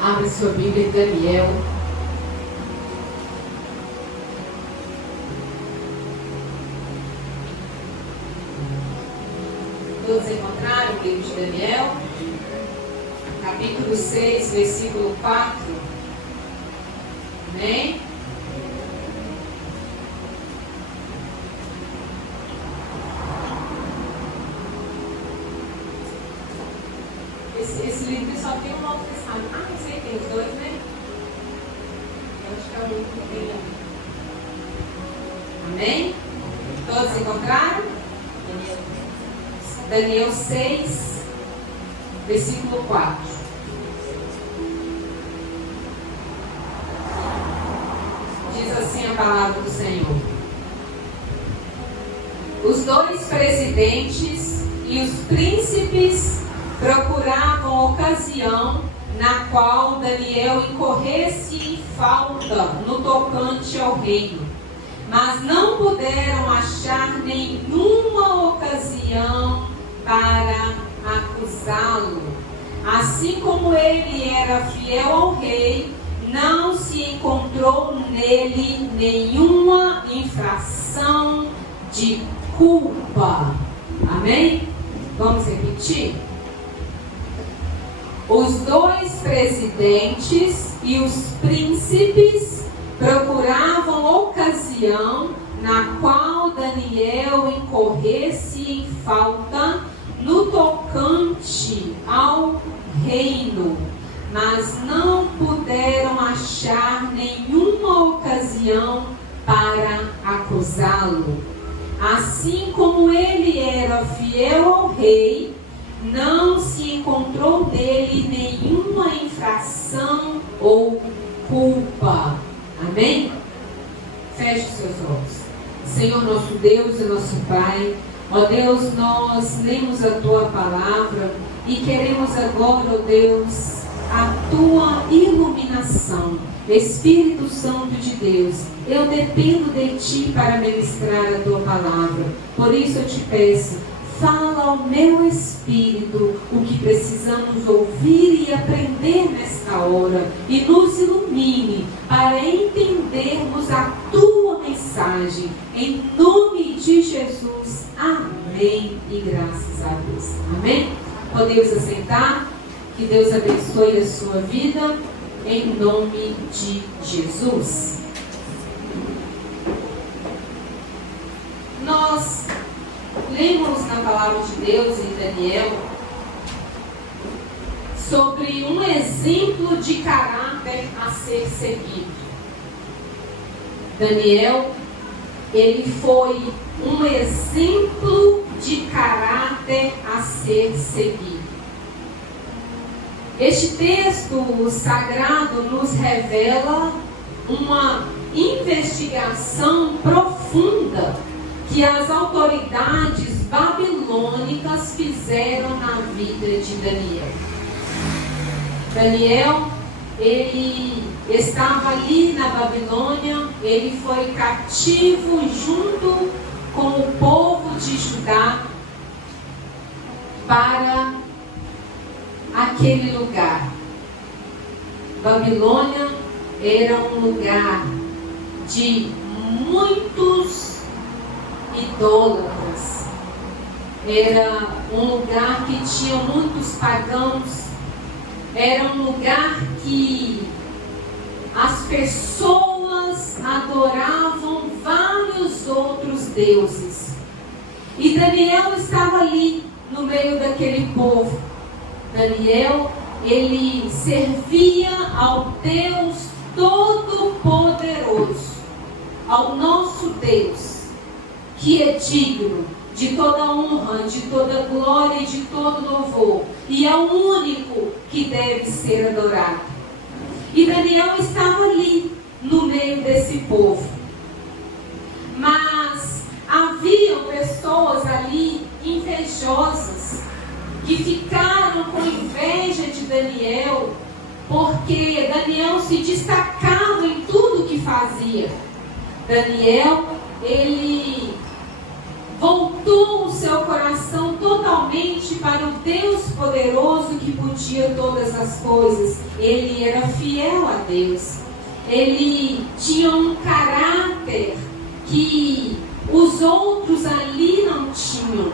Abre sua Bíblia em Daniel. Todos encontraram o livro de Daniel? Capítulo 6, versículo 4. Amém? Esse livro só tem um Novo Testamento. Ah, não sei, tem os dois, né? Eu acho que é o único que tem. Amém? Todos encontraram? Daniel 6, versículo 4. Diz assim a palavra do Senhor: os dois presidentes e os príncipes procuravam ocasião na qual Daniel incorresse em falta no tocante ao reino, mas não puderam achar nenhuma ocasião para acusá-lo. Assim como ele era fiel ao rei, não se encontrou nele nenhuma infração de culpa. Amém? Vamos repetir? Os dois presidentes e os príncipes procuravam ocasião na qual Daniel incorresse em falta no tocante ao reino, mas não puderam achar nenhuma ocasião para acusá-lo. Assim como ele era fiel ao rei, não se encontrou nele nenhuma infração ou culpa. Amém? Feche os seus olhos. Senhor nosso Deus e nosso Pai, ó Deus, nós lemos a Tua palavra e queremos agora, ó Deus, a Tua iluminação. Espírito Santo de Deus, eu dependo de Ti para ministrar a Tua palavra. Por isso eu te peço, fala ao meu espírito o que precisamos ouvir e aprender nesta hora, e nos ilumine para entendermos a Tua mensagem. Em nome de Jesus, amém e graças a Deus. Amém? Podemos assentar? Que Deus abençoe a sua vida, em nome de Jesus. Nós lemos na palavra de Deus em Daniel sobre um exemplo de caráter a ser seguido. Daniel, ele foi um exemplo de caráter a ser seguido. Este texto sagrado nos revela uma investigação profunda que as autoridades babilônicas fizeram na vida de Daniel. Daniel, ele estava ali na Babilônia, ele foi cativo junto com o povo de Judá para aquele lugar. Babilônia era um lugar de muitos idólatras. Era um lugar que tinha muitos pagãos. Era um lugar que as pessoas adoravam vários outros deuses. E Daniel estava ali no meio daquele povo. Daniel, ele servia ao Deus Todo-Poderoso, ao nosso Deus, que é digno de toda honra, de toda glória e de todo louvor, e é o único que deve ser adorado. E Daniel estava ali, no meio desse povo. Mas haviam pessoas ali invejosas, que ficaram com inveja de Daniel, porque Daniel se destacava em tudo que fazia. Daniel, ele voltou o seu coração totalmente para o Deus poderoso que podia todas as coisas. Ele era fiel a Deus. Ele tinha um caráter que os outros ali não tinham.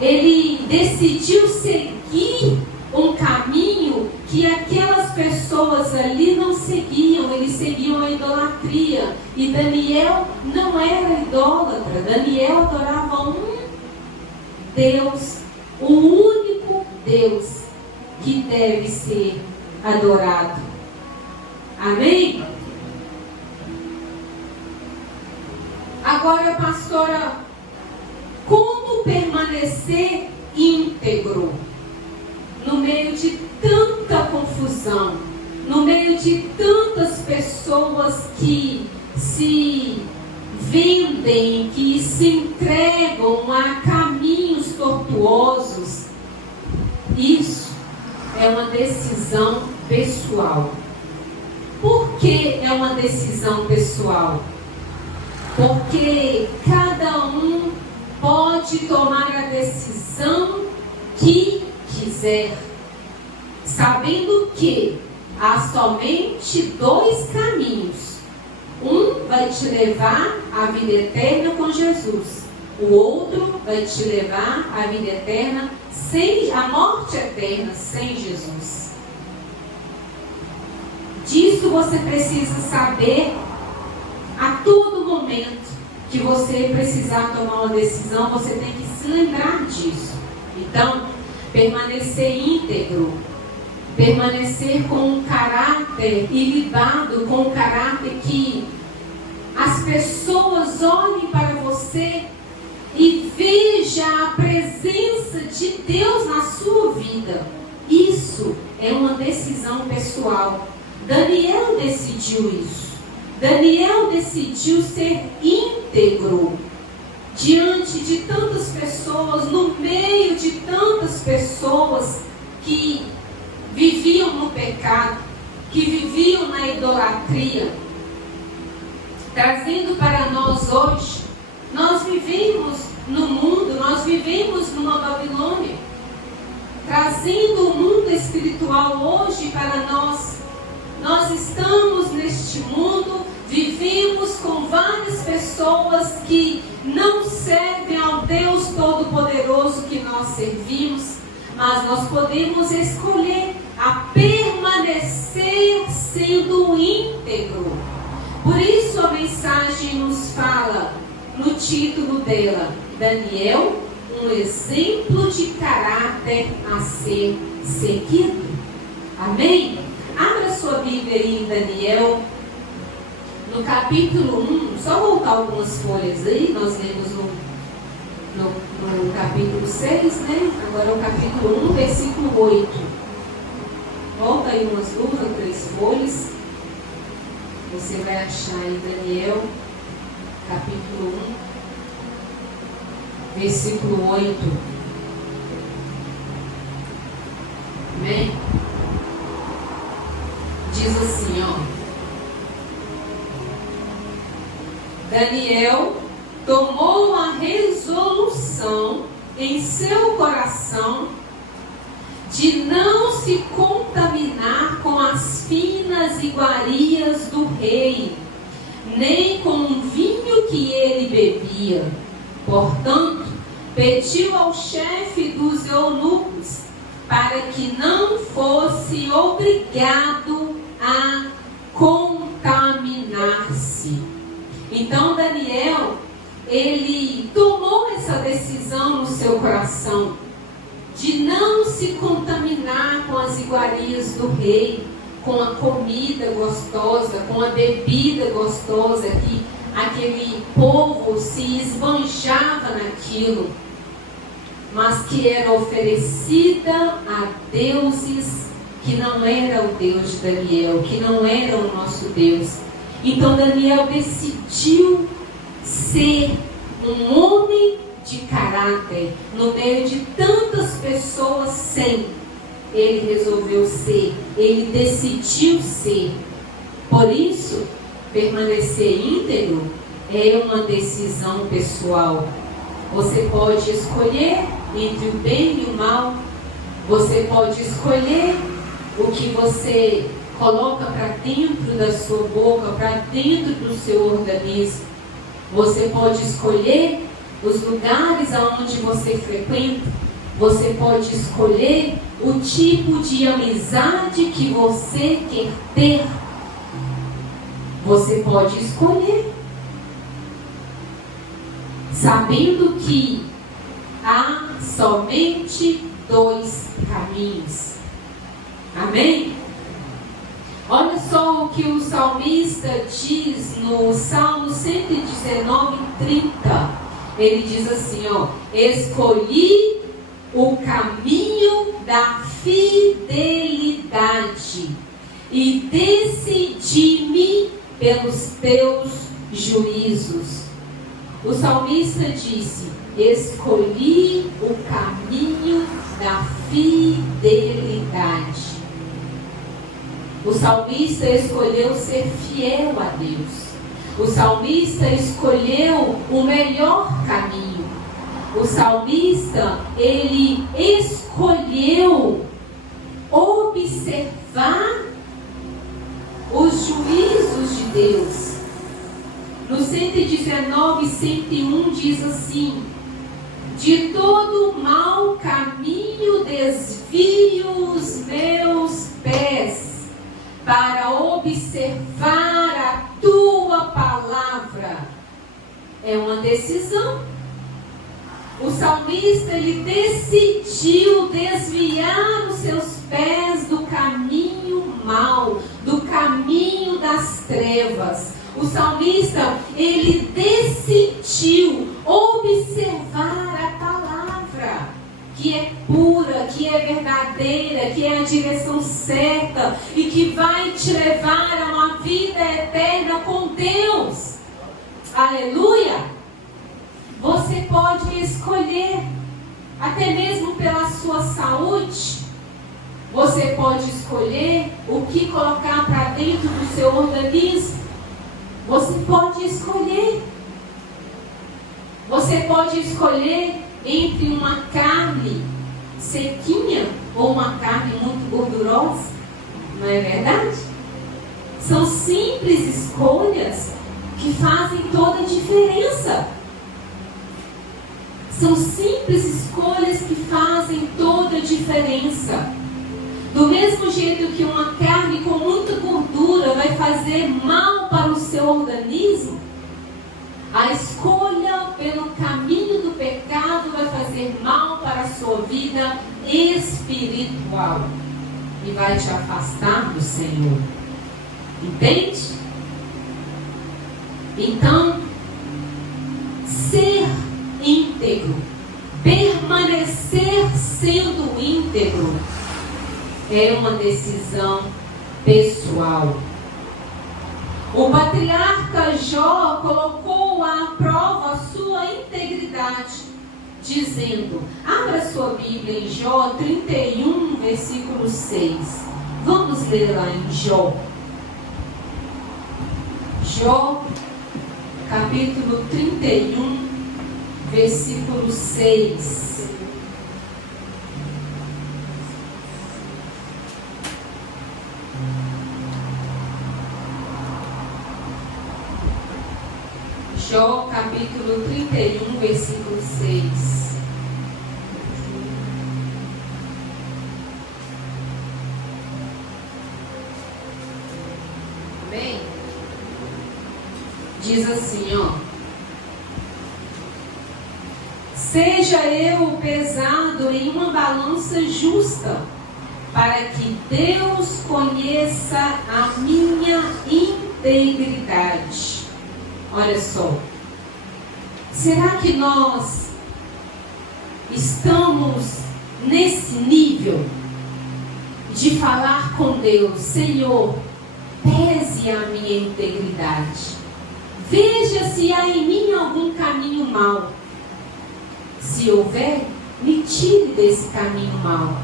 Ele decidiu seguir um caminho que aquelas pessoas ali não seguiam. Eles seguiam a idolatria. E Daniel não era idólatra. Daniel adorava um Deus, o único Deus que deve ser adorado. Amém? Agora, pastora, como permanecer íntegro no meio de tanta confusão, no meio de tantas pessoas que se vendem, que se entregam a caminhos tortuosos? Isso é uma decisão pessoal. Por que é uma decisão pessoal? Porque cada um pode tomar a decisão que quiser, sabendo que há somente dois caminhos. Um vai te levar à vida eterna com Jesus. O outro vai te levar à vida eterna sem a morte eterna sem Jesus. Disso você precisa saber a todo momento que você precisar tomar uma decisão, você tem que se lembrar disso. Então, permanecer íntegro, permanecer com um caráter ilibado, com um caráter que as pessoas olhem para você e vejam a presença de Deus na sua vida. Isso é uma decisão pessoal. Daniel decidiu isso. Daniel decidiu ser íntegro diante de tantas pessoas, no meio de tantas pessoas que viviam no pecado, que viviam na idolatria. Trazendo para nós hoje, nós vivemos no mundo, nós vivemos numa Babilônia. Trazendo o mundo espiritual hoje para nós. Nós estamos neste mundo, vivemos com várias pessoas que não servem ao Deus Todo-Poderoso que nós servimos, mas nós podemos escolher a permanecer sendo íntegro. Por isso a mensagem nos fala, no título dela, Daniel, um exemplo de caráter a ser seguido. Amém? Abra sua Bíblia aí em Daniel, no capítulo 1, só voltar algumas folhas aí, nós lemos no capítulo 6, né? Agora é o capítulo 1, versículo 8. Volta aí umas 2 ou 3 folhas, você vai achar em Daniel, capítulo 1, versículo 8. Amém? Diz assim, ó. Daniel tomou a resolução em seu coração de não se contaminar com as finas iguarias do rei, nem com o vinho que ele bebia. Portanto, pediu ao chefe dos eunucos para que não fosse obrigado a contaminar-se. Então Daniel, ele tomou essa decisão no seu coração de não se contaminar com as iguarias do rei, com a comida gostosa, com a bebida gostosa, que aquele povo se esbanjava naquilo, mas que era oferecida a deuses que não era o Deus de Daniel, que não era o nosso Deus. Então Daniel decidiu ser um homem de caráter no meio de tantas pessoas sem. Ele resolveu ser, ele decidiu ser. Por isso, permanecer íntegro é uma decisão pessoal. Você pode escolher entre o bem e o mal. Você pode escolher o que você coloca para dentro da sua boca, para dentro do seu organismo. Você pode escolher os lugares aonde você frequenta. Você pode escolher o tipo de amizade que você quer ter. Você pode escolher, sabendo que há somente 2 caminhos. Amém? Olha só o que o salmista diz no Salmo 119:30. Ele diz assim, escolhi o caminho da fidelidade e decidi-me pelos teus juízos. O salmista disse, escolhi o caminho da fidelidade. O salmista escolheu ser fiel a Deus. O salmista escolheu o melhor caminho. O salmista, ele escolheu observar os juízos de Deus. No 119:101 diz assim, de todo mau caminho desvio os meus pés, para observar a tua palavra. É uma decisão. O salmista, ele decidiu desviar os seus pés do caminho mau, do caminho das trevas. O salmista, ele decidiu observar a palavra, que é pura, que é verdadeira, que é a direção certa e que vai te levar a uma vida eterna com Deus. Aleluia! Você pode escolher, até mesmo pela sua saúde, você pode escolher o que colocar para dentro do seu organismo. Você pode escolher. Você pode escolher entre uma carne sequinha ou uma carne muito gordurosa. Não é verdade? São simples escolhas que fazem toda a diferença. São simples escolhas que fazem toda a diferença. Do mesmo jeito que uma carne com muita gordura vai fazer mal para o seu organismo, a escolha pelo caminho do pecado vai fazer mal para a sua vida espiritual e vai te afastar do Senhor. Entende? Então, ser íntegro, permanecer sendo íntegro, é uma decisão pessoal. O patriarca Jó colocou à prova a sua integridade, dizendo, abra sua Bíblia em Jó 31, versículo 6. Vamos ler lá em Jó. Jó, capítulo 31, versículo 6. Jó, capítulo 31, versículo 6. Amém? Diz assim, seja eu pesado em uma balança justa, para que Deus conheça a minha integridade. Olha só, será que nós estamos nesse nível de falar com Deus, Senhor, pese a minha integridade, veja se há em mim algum caminho mau, se houver, me tire desse caminho mau.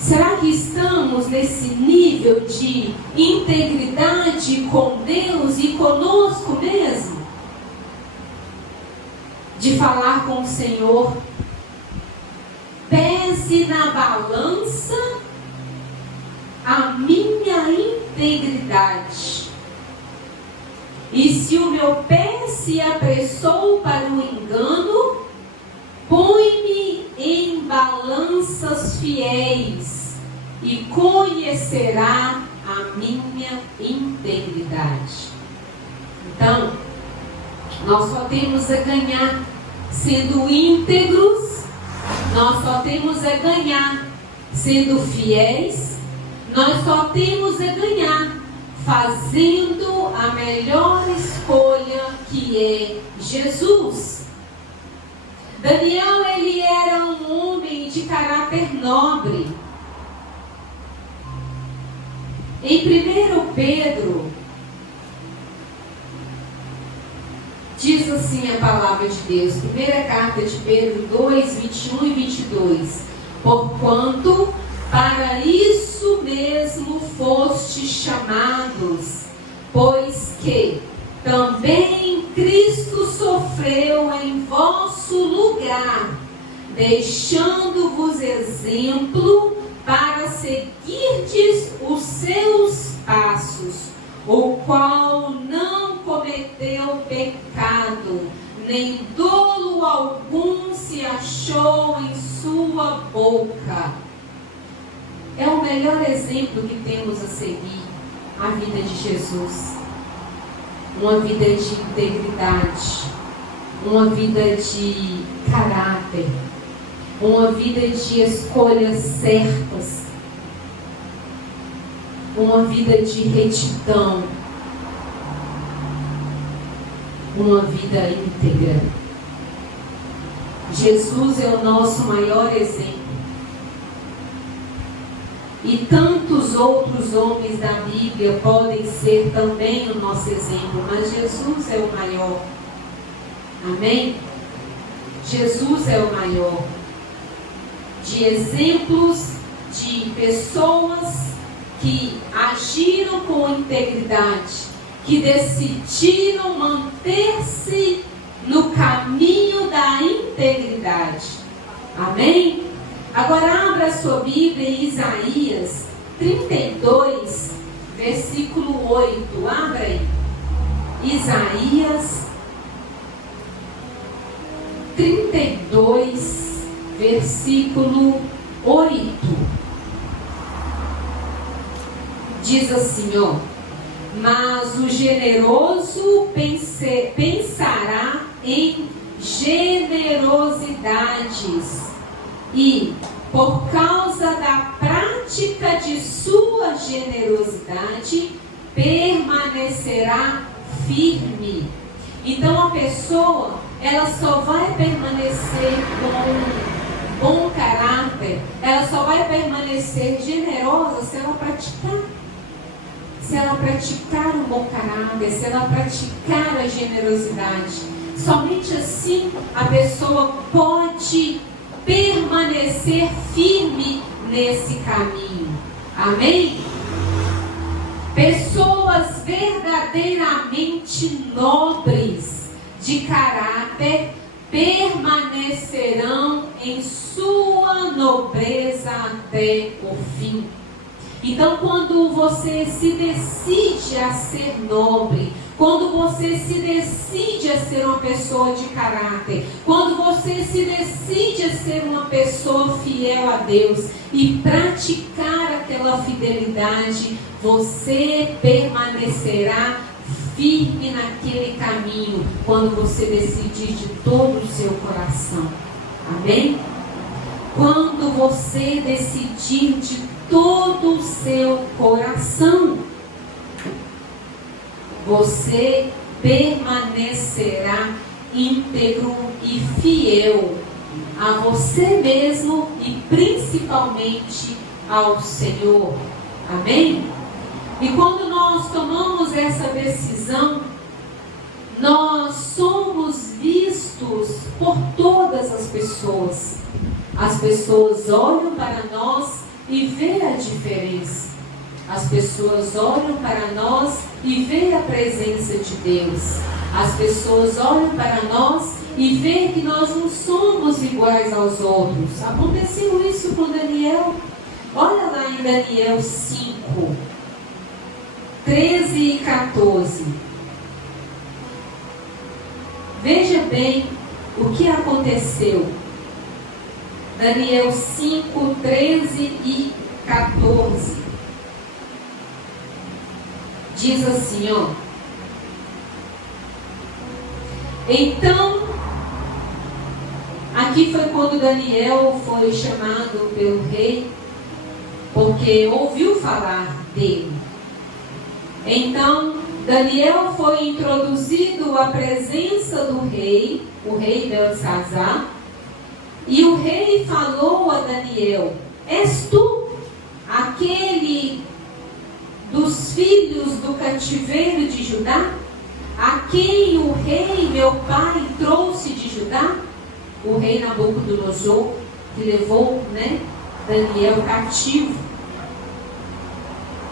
Será que estamos nesse nível de integridade com Deus e conosco mesmo? de falar com o Senhor: pese na balança a minha integridade, e se o meu pé se apressou para o engano, põe-me em balanças fiéis e conhecerá a minha integridade. Então, nós só temos a ganhar sendo íntegros, nós só temos a ganhar sendo fiéis, nós só temos a ganhar fazendo a melhor escolha, que é Jesus. Daniel, ele era um homem de caráter nobre. Em 1 Pedro, diz assim a palavra de Deus, primeira carta de Pedro 2, 21 e 22. Porquanto para isso mesmo fostes chamados, pois que também Cristo sofreu em vosso lugar, deixando-vos exemplo para seguirdes os seus passos, o qual não cometeu pecado, nem dolo algum se achou em sua boca. É o melhor exemplo que temos a seguir, a vida de Jesus. Uma vida de integridade, uma vida de caráter, uma vida de escolhas certas, uma vida de retidão, uma vida íntegra. Jesus é o nosso maior exemplo. E tantos outros homens da Bíblia podem ser também o nosso exemplo, mas Jesus é o maior. Amém? Jesus é o maior. De exemplos de pessoas que agiram com integridade, que decidiram manter-se no caminho da integridade. Amém? Agora abra sua Bíblia em Isaías 32, versículo 8. Abra aí. Isaías 32, versículo 8. Diz assim, ó: mas o generoso pensará em generosidades, e por causa da prática de sua generosidade permanecerá firme. Então a pessoa, ela só vai permanecer com bom caráter, ela só vai permanecer generosa se ela praticar. Se ela praticar o bom caráter, se ela praticar a generosidade. Somente assim a pessoa pode permanecer firme nesse caminho. Amém? Pessoas verdadeiramente nobres de caráter permanecerão em sua nobreza até o fim. Então, quando você se decide a ser nobre, quando você se decide a ser uma pessoa de caráter, quando você se decide a ser uma pessoa fiel a Deus e praticar aquela fidelidade, você permanecerá firme naquele caminho, quando você decidir de todo o seu coração. Amém? Quando você decidir de todo o seu coração, você permanecerá íntegro e fiel a você mesmo e principalmente ao Senhor. Amém? E quando nós tomamos essa decisão, nós somos vistos por todas as pessoas. As pessoas olham para nós e vê a diferença. As pessoas olham para nós e vê a presença de Deus. As pessoas olham para nós e ver que nós não somos iguais aos outros. Aconteceu isso com Daniel. Olha lá em Daniel 5, 13 e 14. Veja bem o que aconteceu. Daniel 5, 13 e 14. Diz assim, ó. Então, aqui foi quando Daniel foi chamado pelo rei, porque ouviu falar dele. Então, Daniel foi introduzido à presença do rei, o rei Beltesazar, e o rei falou a Daniel: és tu aquele dos filhos do cativeiro de Judá, a quem o rei meu pai trouxe de Judá? O rei Nabucodonosor, que levou, Daniel cativo.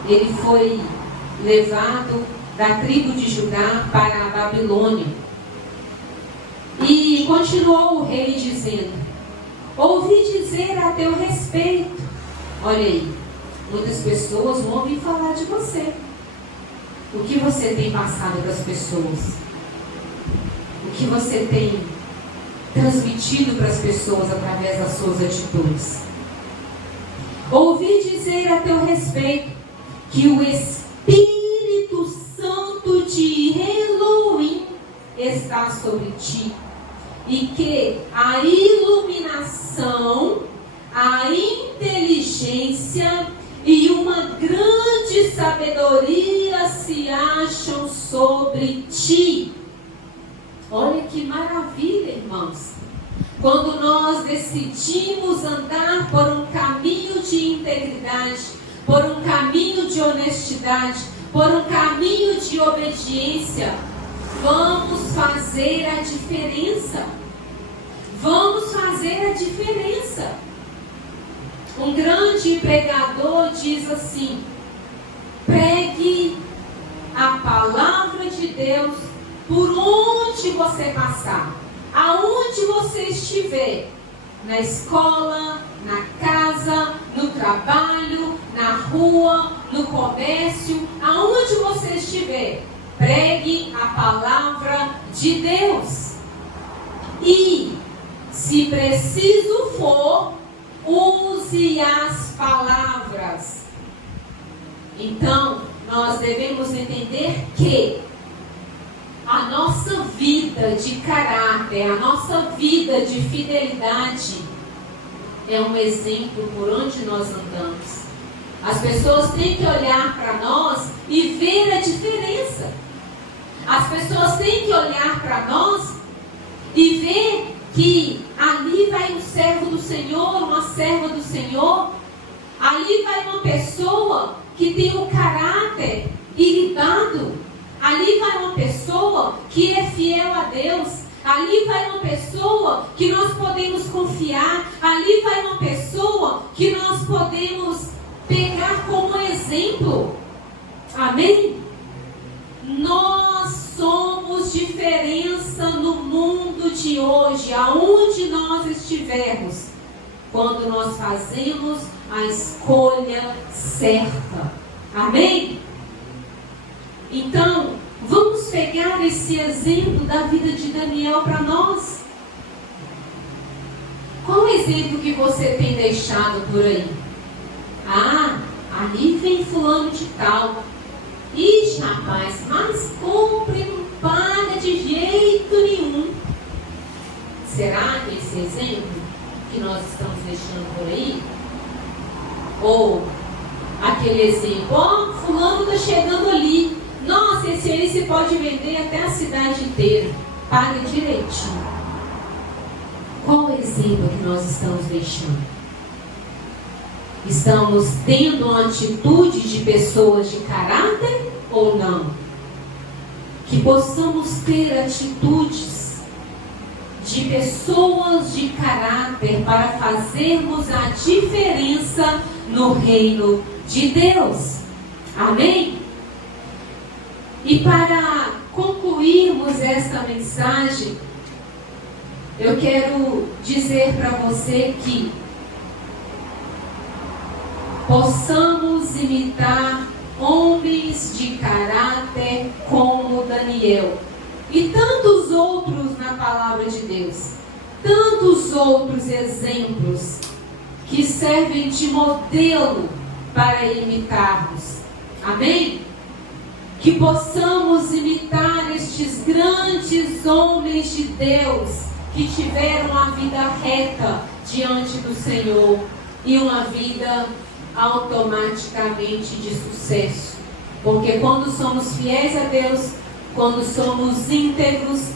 Ele foi levado da tribo de Judá para a Babilônia. E continuou o rei dizendo: ouvi dizer a teu respeito. Olha aí, muitas pessoas vão ouvir falar de você. O que você tem passado para as pessoas? O que você tem transmitido para as pessoas através das suas atitudes? Ouvi dizer a teu respeito que o Espírito Santo de Elohim está sobre ti, e que a iluminação, a inteligência e uma grande sabedoria se acham sobre ti. Olha que maravilha, irmãos. Quando nós decidimos andar por um caminho de integridade, por um caminho de honestidade, por um caminho de obediência, vamos fazer a diferença. Vamos fazer a diferença. Um grande pregador diz assim: pregue a palavra de Deus por onde você passar, aonde você estiver, na escola, na casa, no trabalho, na rua, no comércio, aonde você estiver, pregue a palavra de Deus. E, se preciso for, use as palavras. Então, nós devemos entender que a nossa vida de caráter, a nossa vida de fidelidade é um exemplo por onde nós andamos. As pessoas têm que olhar para nós e ver a diferença. As pessoas têm que olhar para nós e ver que ali vai um servo do Senhor, uma serva do Senhor. Ali vai uma pessoa que tem o caráter ilibado. Ali vai uma pessoa que é fiel a Deus. Ali vai uma pessoa que nós podemos confiar. Ali vai uma pessoa que nós podemos pegar como exemplo. Amém? Nós somos diferença no mundo de hoje, aonde nós estivermos, quando nós fazemos a escolha certa. Amém? Então, vamos pegar esse exemplo da vida de Daniel para nós. Qual o exemplo que você tem deixado por aí? Ah, ali vem fulano de tal. Ixi, rapaz, mas compre, não paga de jeito nenhum. Será que esse exemplo que nós estamos deixando por aí? Ou aquele exemplo: ó, fulano está chegando ali. Nossa, esse aí você pode vender até a cidade inteira. Paga direitinho. Qual o exemplo que nós estamos deixando? Estamos tendo uma atitude de pessoas de caráter ou não? Que possamos ter atitudes de pessoas de caráter para fazermos a diferença no reino de Deus. Amém? E para concluirmos esta mensagem, eu quero dizer para você que possamos imitar homens de caráter como Daniel e tantos outros na palavra de Deus, tantos outros exemplos que servem de modelo para imitarmos. Amém? Que possamos imitar estes grandes homens de Deus que tiveram a vida reta diante do Senhor e uma vida automaticamente de sucesso. Porque quando somos fiéis a Deus, quando somos íntegros,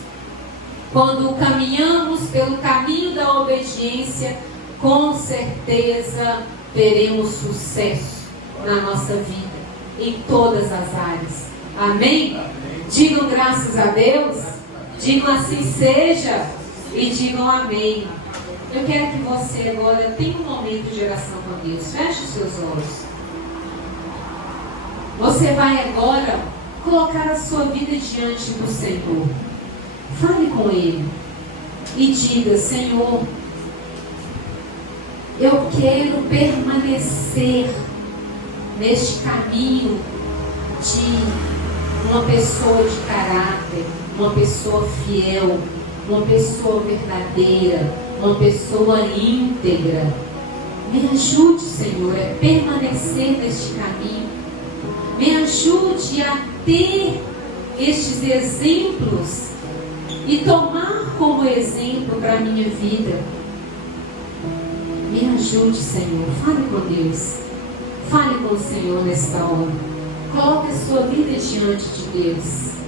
quando caminhamos pelo caminho da obediência, com certeza teremos sucesso na nossa vida, em todas as áreas. Amém? Amém. Digam graças a Deus, digam assim seja e digam amém. Eu quero que você agora tenha um momento de oração com Deus. Feche os seus olhos. Você vai agora colocar a sua vida diante do Senhor. Fale com Ele e diga: Senhor, eu quero permanecer neste caminho de uma pessoa de caráter, uma pessoa fiel, uma pessoa verdadeira, uma pessoa íntegra. Me ajude, Senhor, a permanecer neste caminho. Me ajude a ter estes exemplos e tomar como exemplo para a minha vida. Me ajude, Senhor. Fale com Deus. Fale com o Senhor nesta hora. Coloque a sua vida diante de Deus.